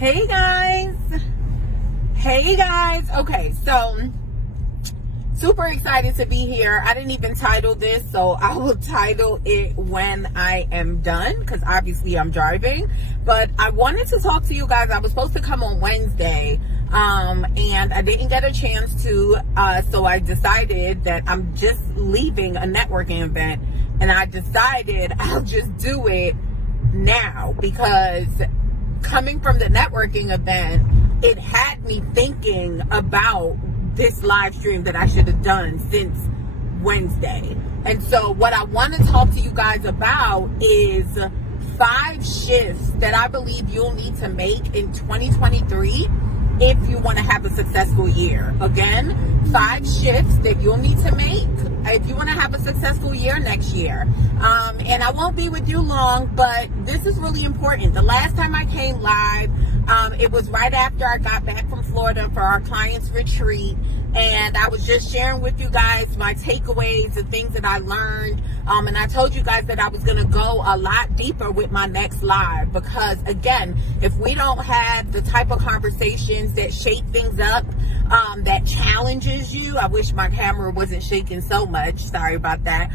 Hey guys. Okay, so super excited to be here. I didn't even title this, so I will title it when I am done, because obviously I'm driving. But I wanted to talk to you guys. I was supposed to come on Wednesday, and I didn't get a chance to, so I decided that I'm just leaving a networking event, and I decided I'll just do it now, because coming from the networking event, it had me thinking about this live stream that I should have done since Wednesday. And so what I want to talk to you guys about is 5 shifts that I believe you'll need to make in 2023 if you want to have a successful year. Again, 5 shifts that you'll need to make if you want to have a successful year next year. And I won't be with you long, but this is really important. The last time I came live, it was right after I got back from Florida for our clients retreat. And I was just sharing with you guys my takeaways, the things that I learned. And I told you guys that I was going to go a lot deeper with my next live, because again, if we don't have the type of conversations that shake things up, that challenges you, I wish my camera wasn't shaking so much, sorry about that,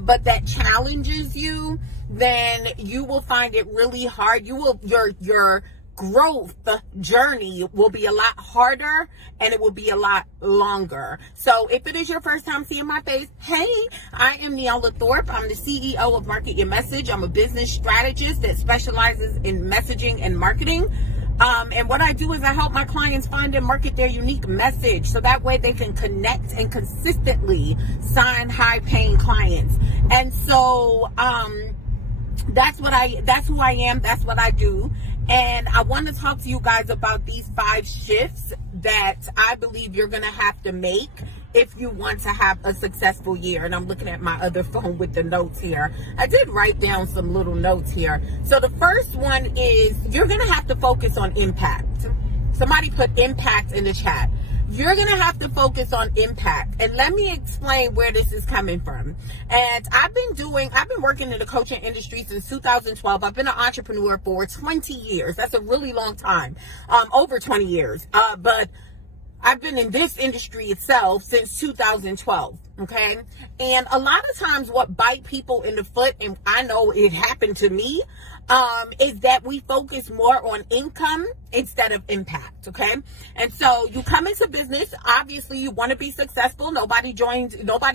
but that challenges you, then you will find it really hard. Your growth journey will be a lot harder, and it will be a lot longer. So if it is your first time seeing my face, hey, I am Neola Thorpe. I'm the CEO of Market Your Message. I'm a business strategist that specializes in messaging and marketing. And what I do is I help my clients find and market their unique message, so that way they can connect and consistently sign high-paying clients. And so that's who I am. That's what I do. And I want to talk to you guys about these 5 shifts that I believe you're going to have to make if you want to have a successful year. And I'm looking at my other phone with the notes here. I did write down some little notes here. So the first one is you're going to have to focus on impact. Somebody put impact in the chat. You're going to have to focus on impact. And let me explain where this is coming from. And I've been working in the coaching industry since 2012. I've been an entrepreneur for 20 years. That's a really long time. Over 20 years. But I've been in this industry itself since 2012. Okay. And a lot of times what bite people in the foot, and I know it happened to me, is that we focus more on income instead of impact. Okay. And so you come into business, obviously you want to be successful. Nobody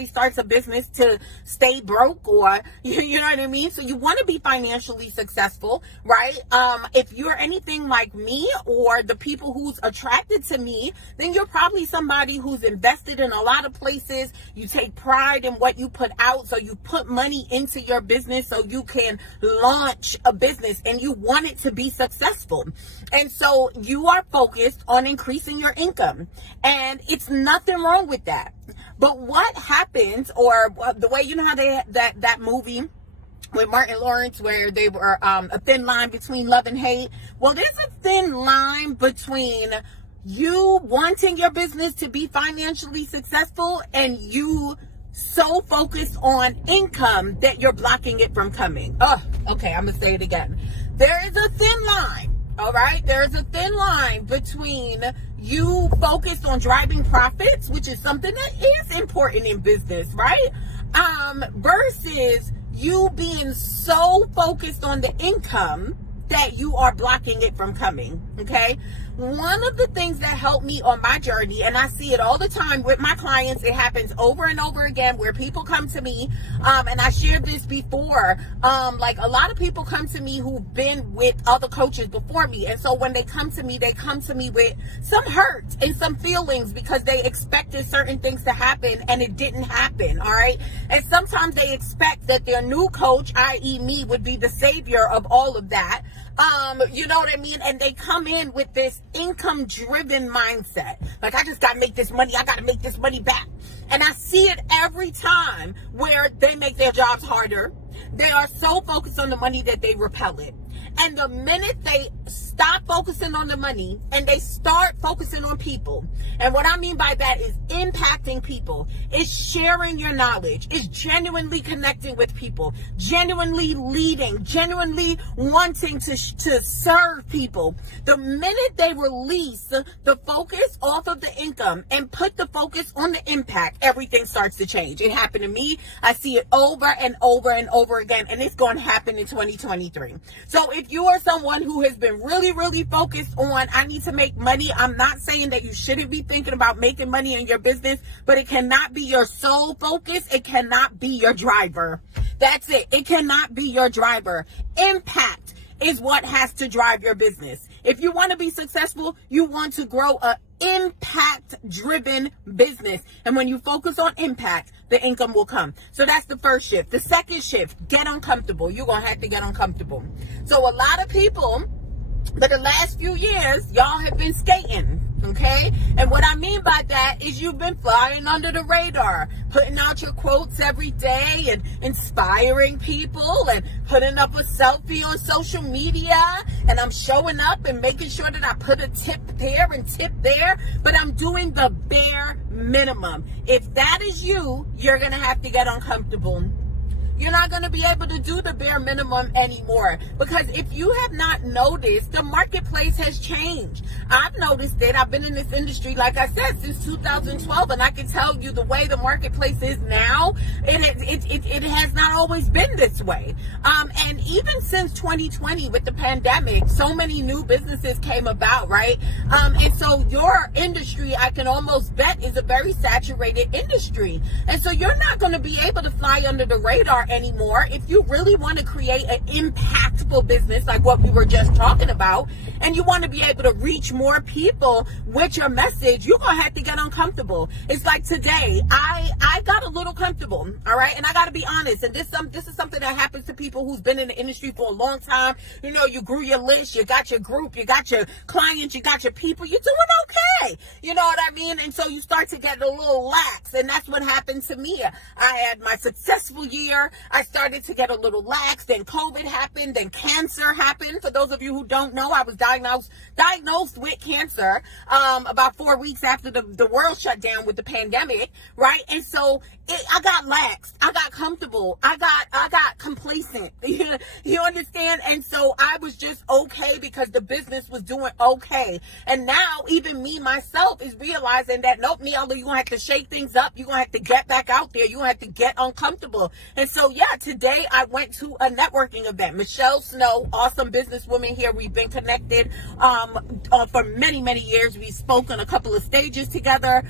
starts a business to stay broke, or, you know what I mean? So you want to be financially successful, right? If you're anything like me or the people who's attracted to me, then you're probably somebody who's invested in a lot of places. You take pride in what you put out. So you put money into your business so you can launch a business, and you want it to be successful. And so you are focused on increasing your income, and it's nothing wrong with that. But what happens, or the way, you know how that movie with Martin Lawrence where they were a thin line between love and hate? Well, there's a thin line between you wanting your business to be financially successful and you so focused on income that you're blocking it from coming. Oh, okay, I'm gonna say it again. There is a thin line, all right? There is a thin line between you focused on driving profits, which is something that is important in business, right? Versus you being so focused on the income that you are blocking it from coming, okay? One of the things that helped me on my journey, and I see it all the time with my clients, it happens over and over again where people come to me, and I shared this before, like a lot of people come to me who've been with other coaches before me, and so when they come to me with some hurt and some feelings because they expected certain things to happen and it didn't happen, all right? And sometimes they expect that their new coach, i.e. me, would be the savior of all of that. You know what I mean? And they come in with this income-driven mindset. Like, I just got to make this money. I got to make this money back. And I see it every time where they make their jobs harder. They are so focused on the money that they repel it. And the minute they stop stop focusing on the money and they start focusing on people. And what I mean by that is impacting people, is sharing your knowledge, is genuinely connecting with people, genuinely leading, genuinely wanting to serve people. The minute they release the focus off of the income and put the focus on the impact, everything starts to change. It happened to me. I see it over and over and over again, and it's going to happen in 2023. So if you are someone who has been really, really focused on, I need to make money, I'm not saying that you shouldn't be thinking about making money in your business, but it cannot be your sole focus. It cannot be your driver. That's it. It cannot be your driver. Impact is what has to drive your business. If you want to be successful, you want to grow a impact-driven business. And when you focus on impact, the income will come. So that's the first shift. The second shift, get uncomfortable. You're going to have to get uncomfortable. So a lot of people, for the last few years, y'all have been skating. Okay? And what I mean by that is you've been flying under the radar, putting out your quotes every day and inspiring people and putting up a selfie on social media. And I'm showing up and making sure that I put a tip there and tip there, but I'm doing the bare minimum. If that is you, you're going to have to get uncomfortable. You're not going to be able to do the bare minimum anymore, because if you have not noticed, the marketplace has changed. I've noticed it. I've been in this industry, like I said, since 2012, and I can tell you the way the marketplace is now, it has not always been this way. And even since 2020 with the pandemic, so many new businesses came about, right? And so your industry, I can almost bet, is a very saturated industry. And so you're not going to be able to fly under the radar anymore if you really want to create an impactful business like what we were just talking about, and you want to be able to reach more people with your message. You're gonna have to get uncomfortable. It's like today, I got a little comfortable, all right, and I got to be honest, and this is something that happens to people who's been in the industry for a long time. You know, you grew your list, you got your group, you got your clients, you got your people, you're doing okay, you know what I mean? And so you start to get a little lax, and that's what happened to me. I had my successful year, I started to get a little lax, then COVID happened, then cancer happened. For those of you who don't know, I was diagnosed with cancer about 4 weeks after the world shut down with the pandemic, right? And so I got laxed, I got comfortable, I got complacent, you understand? And so I was just okay because the business was doing okay. And now even me myself is realizing that, nope, Neela, you're gonna have to shake things up, you're gonna have to get back out there, you're gonna have to get uncomfortable. And so yeah, today I went to a networking event. Michelle Snow, awesome businesswoman here. We've been connected for many, many years. We've spoken a couple of stages together.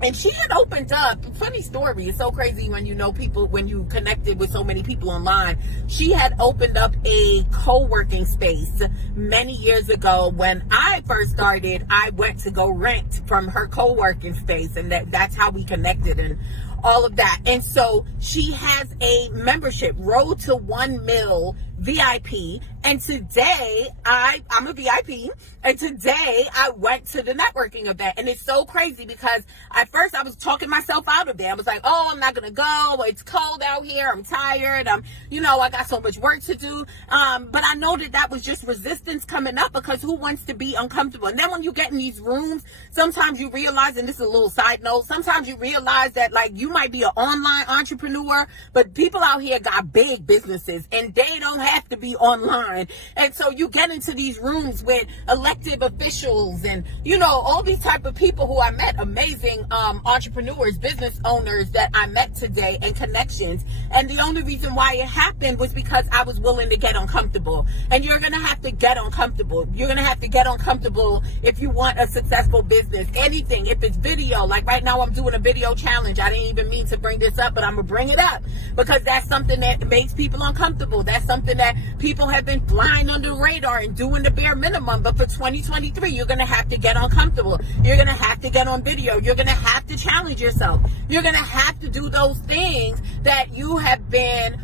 And she had opened up, funny story, it's so crazy when you know people, when you connected with so many people online. She had opened up a co-working space many years ago. When I first started, I went to go rent from her co-working space, and that's how we connected and all of that. And so she has a membership, Road to 1 Mil VIP. And today I'm a VIP, and today I went to the networking event. And it's so crazy because at first I was talking myself out of it. I was like, oh, I'm not gonna go, it's cold out here, I'm tired, I got so much work to do. But I know that was just resistance coming up, because who wants to be uncomfortable? And then when you get in these rooms, sometimes you realize, and this is a little side note, sometimes you realize that, like, you might be an online entrepreneur, but people out here got big businesses and they don't have to be online. And so you get into these rooms with elected officials and, all these type of people who I met, amazing entrepreneurs, business owners that I met today, and connections. And the only reason why it happened was because I was willing to get uncomfortable. And you're going to have to get uncomfortable. You're going to have to get uncomfortable if you want a successful business. Anything, if it's video, like right now I'm doing a video challenge. I didn't even mean to bring this up, but I'm going to bring it up because that's something that makes people uncomfortable. That's something that people have been flying under the radar and doing the bare minimum. But for 2023, you're going to have to get uncomfortable. You're going to have to get on video. You're going to have to challenge yourself. You're going to have to do those things that you have been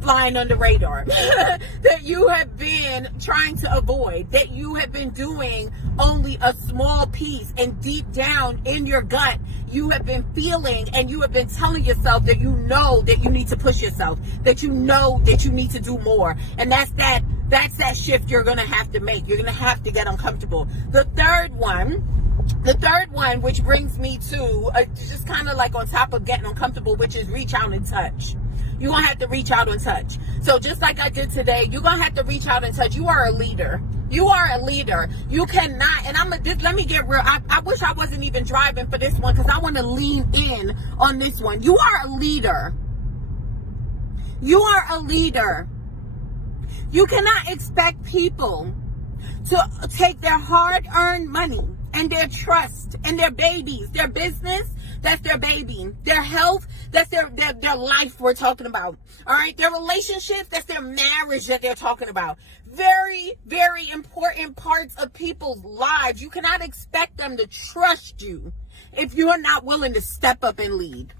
flying under radar, that you have been trying to avoid, that you have been doing only a small piece, and deep down in your gut, you have been feeling and you have been telling yourself that you know that you need to push yourself, that you know that you need to do more. And that's that That's that shift you're going to have to make. You're going to have to get uncomfortable. The third one, which brings me to just kind of like on top of getting uncomfortable, which is reach out and touch. You're going to have to reach out and touch. So just like I did today, you're going to have to reach out and touch. You are a leader. You are a leader. You cannot, and let me get real. I wish I wasn't even driving for this one because I want to lean in on this one. You are a leader. You are a leader. You cannot expect people to take their hard-earned money and their trust and their babies, their business, that's their baby, their health, that's their life we're talking about. All right, their relationships, that's their marriage that they're talking about. Very, very important parts of people's lives. You cannot expect them to trust you if you're not willing to step up and lead.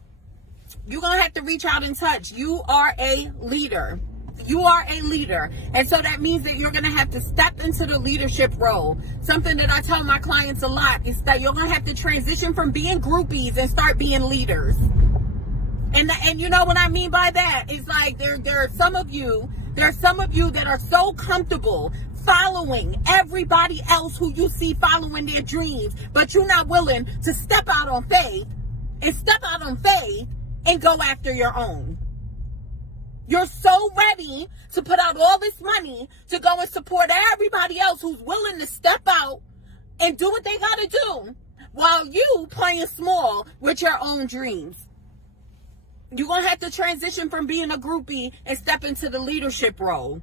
You're going to have to reach out and touch. You are a leader. You are a leader. And so that means that you're going to have to step into the leadership role. Something that I tell my clients a lot is that you're going to have to transition from being groupies and start being leaders. And you know what I mean by that? It's like there are some of you that are so comfortable following everybody else who you see following their dreams, but you're not willing to step out on faith and go after your own. You're so ready to put out all this money to go and support everybody else who's willing to step out and do what they got to do while you playing small with your own dreams. You're going to have to transition from being a groupie and step into the leadership role.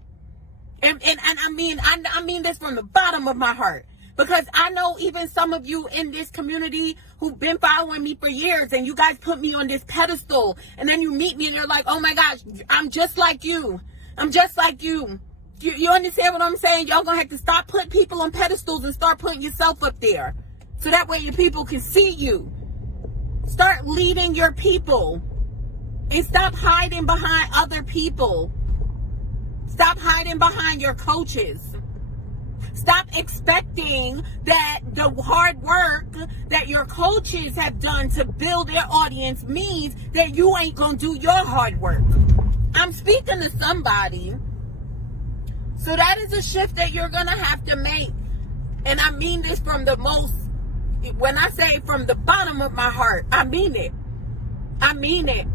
And I mean this from the bottom of my heart. Because I know even some of you in this community who've been following me for years and you guys put me on this pedestal and then you meet me and you're like, oh my gosh, I'm just like you. I'm just like you. You understand what I'm saying? Y'all gonna have to stop putting people on pedestals and start putting yourself up there. So that way your people can see you. Start leading your people. And stop hiding behind other people. Stop hiding behind your coaches. Stop expecting that the hard work that your coaches have done to build their audience means that you ain't gonna do your hard work. I'm speaking to somebody. So that is a shift that you're gonna have to make. And I mean this from when I say from the bottom of my heart, I mean it. I mean it.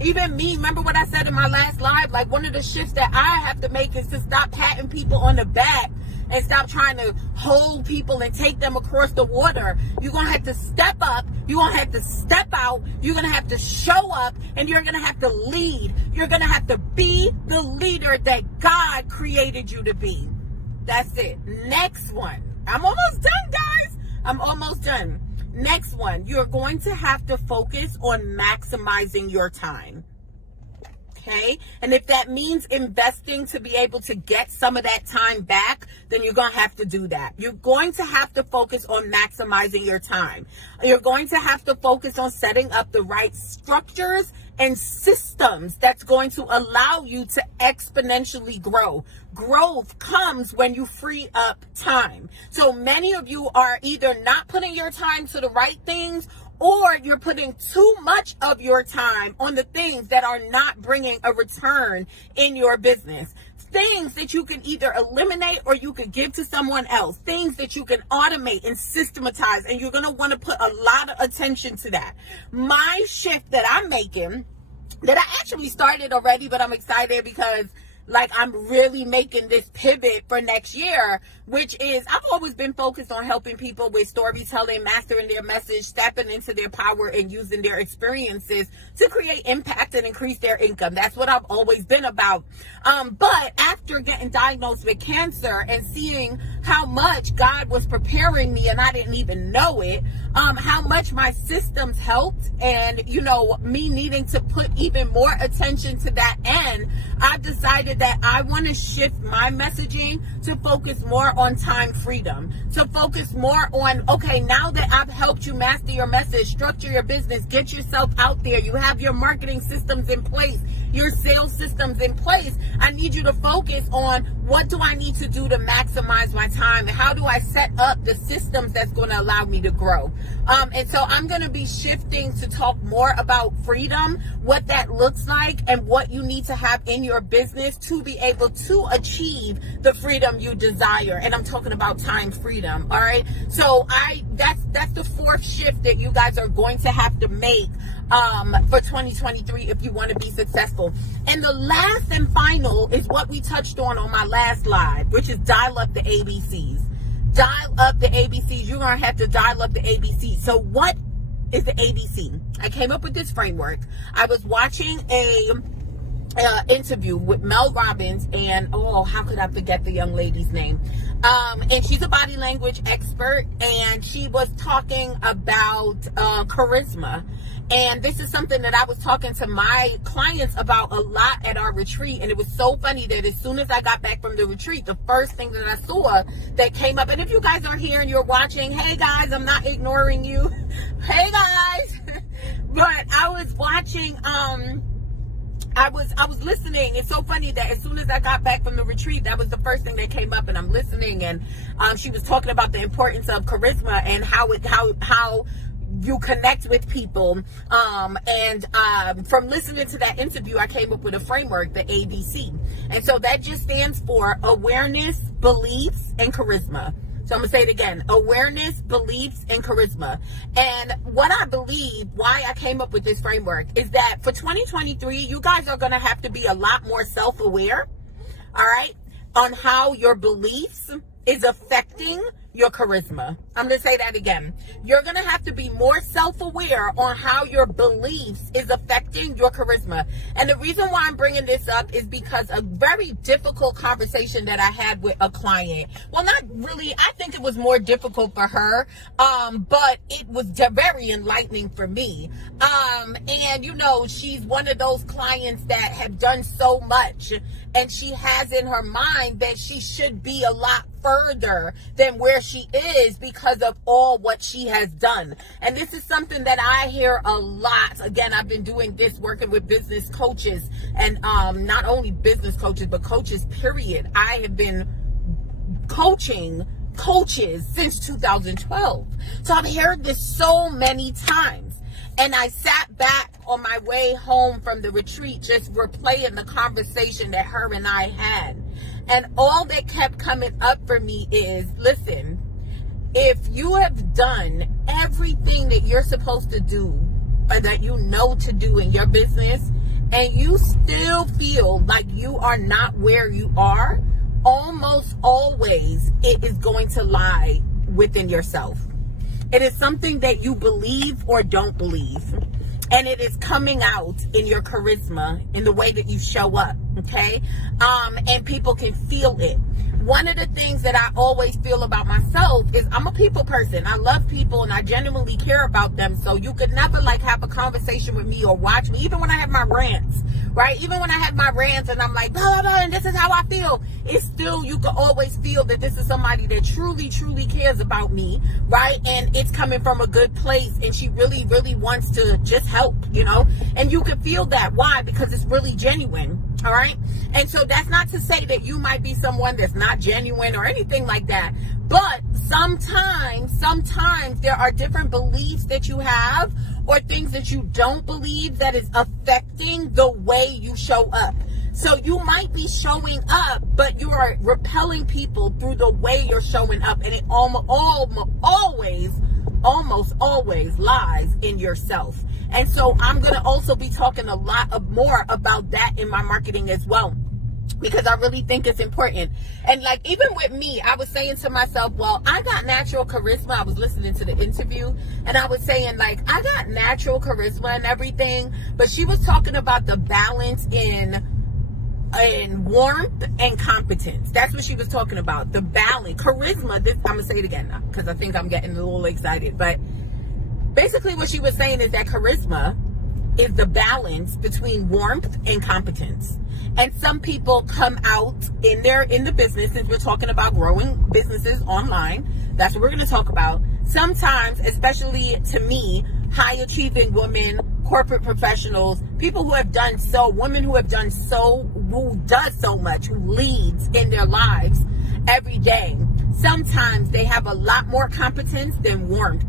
Even me, remember what I said in my last live? Like one of the shifts that I have to make is to stop patting people on the back and stop trying to hold people and take them across the water. You're going to have to step up. You're going to have to step out. You're going to have to show up and you're going to have to lead. You're going to have to be the leader that God created you to be. That's it. Next one. I'm almost done, guys. I'm almost done. Next one, you're going to have to focus on maximizing your time. Okay? And if that means investing to be able to get some of that time back, then you're going to have to do that. You're going to have to focus on maximizing your time. You're going to have to focus on setting up the right structures and systems that's going to allow you to exponentially grow. Growth comes when you free up time. So many of you are either not putting your time to the right things, or you're putting too much of your time on the things that are not bringing a return in your business. Things that you can either eliminate or you can give to someone else. Things that you can automate and systematize, and you're going to want to put a lot of attention to that. My shift that I'm making, that I actually started already, but I'm excited because like I'm really making this pivot for next year, which is I've always been focused on helping people with storytelling, mastering their message, stepping into their power and using their experiences to create impact and increase their income. That's what I've always been about. But after getting diagnosed with cancer and seeing how much God was preparing me and I didn't even know it, how much my systems helped and, you know, me needing to put even more attention to that end, I decided that I want to shift my messaging to focus more on time freedom, to focus more on, okay, now that I've helped you master your message, structure your business, get yourself out there, you have your marketing systems in place, your sales systems in place. I need you to focus on what do I need to do to maximize my time, and how do I set up the systems that's going to allow me to grow. And so I'm going to be shifting to talk more about freedom, what that looks like, and what you need to have in your business to be able to achieve the freedom you desire. And I'm talking about time freedom. All right. So that's the fourth shift that you guys are going to have to make for 2023 if you want to be successful. And the last and final is what we touched on my last live, which is dial up the ABCs. Dial up the ABCs. You're going to have to dial up the ABCs. So what is the ABC? I came up with this framework. I was watching a interview with Mel Robbins, and how could I forget the young lady's name? And she's a body language expert, and she was talking about charisma. And this is something that I was talking to my clients about a lot at our retreat. And it was so funny that as soon as I got back from the retreat, the first thing that I saw that came up, and if you guys are here and you're watching, hey guys, I'm not ignoring you. Hey guys. But I was watching, I was listening. It's so funny that as soon as I got back from the retreat, that was the first thing that came up, and I'm listening, and she was talking about the importance of charisma and how you connect with people. From listening to that interview, I came up with a framework, the ABC. And so that just stands for awareness, beliefs, and charisma. So I'm going to say it again: awareness, beliefs, and charisma. And what I believe, why I came up with this framework, is that for 2023, you guys are going to have to be a lot more self-aware, all right, on how your beliefs is affecting your charisma. I'm going to say that again. You're going to have to be more self-aware on how your beliefs is affecting your charisma. And the reason why I'm bringing this up is because a very difficult conversation that I had with a client. Well, not really. I think it was more difficult for her, but it was very enlightening for me. And you know, she's one of those clients that have done so much, and she has in her mind that she should be a lot further than where she is because of all what she has done. And this is something that I hear a lot. Again, I've been doing this, working with business coaches, and not only business coaches, but coaches, period. I have been coaching coaches since 2012. So I've heard this so many times. And I sat back on my way home from the retreat, just replaying the conversation that her and I had. And all that kept coming up for me is, listen, if you have done everything that you're supposed to do, or that you know to do in your business, and you still feel like you are not where you are, almost always it is going to lie within yourself. It is something that you believe or don't believe. And it is coming out in your charisma, in the way that you show up, okay? And people can feel it. One of the things that I always feel about myself is I'm a people person. I love people, and I genuinely care about them. So you could never have a conversation with me or watch me, even when I have my rants, right? Even when I have my rants and I'm like, blah, blah, blah, and this is how I feel. It's still, you can always feel that this is somebody that truly, truly cares about me, right? And it's coming from a good place, and she really, really wants to just help, you know? And you can feel that. Why? Because it's really genuine. All right. And so that's not to say that you might be someone that's not genuine or anything like that. But sometimes there are different beliefs that you have, or things that you don't believe, that is affecting the way you show up. So you might be showing up, but you are repelling people through the way you're showing up. And it almost always lies in yourself. And so I'm going to also be talking a lot more about that in my marketing as well, because I really think it's important. And even with me, I was saying to myself, well, I got natural charisma. I was listening to the interview, and I was saying I got natural charisma and everything, but she was talking about the balance in warmth and competence. That's what she was talking about. The balance, charisma. I'm going to say it again because I think I'm getting a little excited, but basically what she was saying is that charisma is the balance between warmth and competence. And some people come out in the business, since we're talking about growing businesses online, that's what we're going to talk about. Sometimes, especially to me, high achieving women, corporate professionals, people who have done so, women who have done so, who does so much, who leads in their lives every day, sometimes they have a lot more competence than warmth.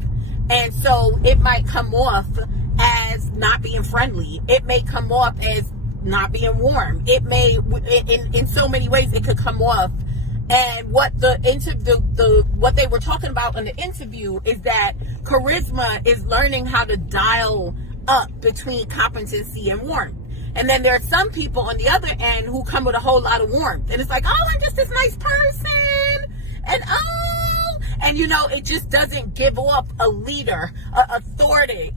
And so it might come off as not being friendly. It may come off as not being warm. It may, in so many ways, it could come off. And what what they were talking about in the interview is that charisma is learning how to dial up between competency and warmth. And then there are some people on the other end who come with a whole lot of warmth. And it's like, oh, I'm just this nice person. And you know, it just doesn't give off a leader, authority.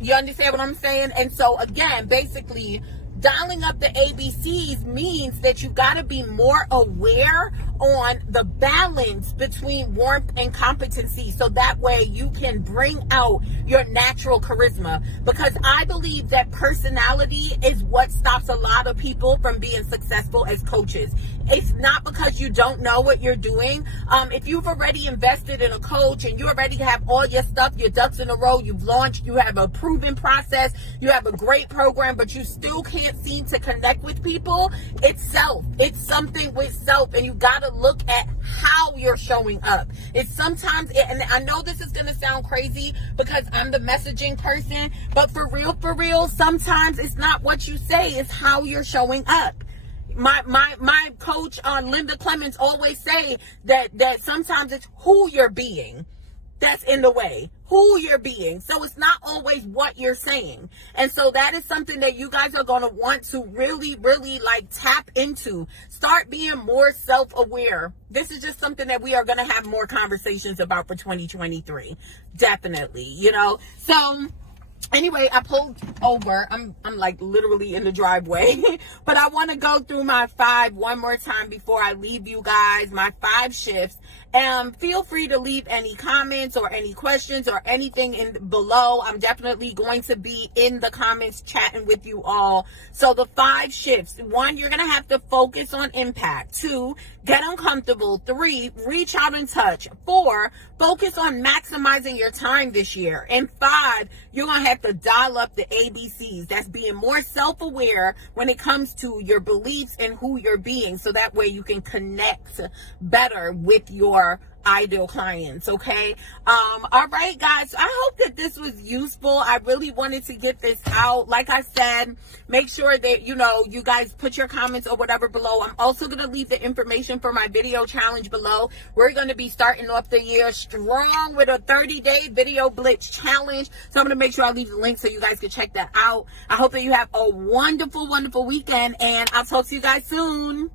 You understand what I'm saying? And so again, basically, dialing up the ABCs means that you got to be more aware on the balance between warmth and competency, so that way you can bring out your natural charisma. Because I believe that personality is what stops a lot of people from being successful as coaches. It's not because you don't know what you're doing. If you've already invested in a coach and you already have all your stuff, your ducks in a row, you've launched, you have a proven process, you have a great program, but you still can't seem to connect with people, it's self. It's something with self, and you got to look at how you're showing up. It's sometimes, and I know this is going to sound crazy because I'm the messaging person, but for real, sometimes it's not what you say, it's how you're showing up. My coach Linda Clemens always say that sometimes it's who you're being that's in the way, who you're being. So it's not always what you're saying. And so that is something that you guys are going to want to really like tap into. Start being more self-aware. This is just something that we are going to have more conversations about for 2023. Definitely, you know. So anyway, I pulled over. I'm like literally in the driveway, but I want to go through my 5 one more time before I leave you guys, my 5 shifts. Feel free to leave any comments or any questions or anything in below. I'm definitely going to be in the comments chatting with you all. So the 5 shifts: 1, you're going to have to focus on impact. 2, get uncomfortable. 3, reach out and touch. 4, focus on maximizing your time this year. And 5, you're going to have to dial up the ABCs. That's being more self-aware when it comes to your beliefs and who you're being, so that way you can connect better with your ideal clients. Okay. All right, guys, I hope that this was useful. I really wanted to get this out. Like I said, make sure that, you know, you guys put your comments or whatever below. I'm also going to leave the information for my video challenge below. We're going to be starting off the year strong with a 30-day video blitz challenge. So I'm going to make sure I leave the link so you guys can check that out. I hope that you have a wonderful weekend, and I'll talk to you guys soon.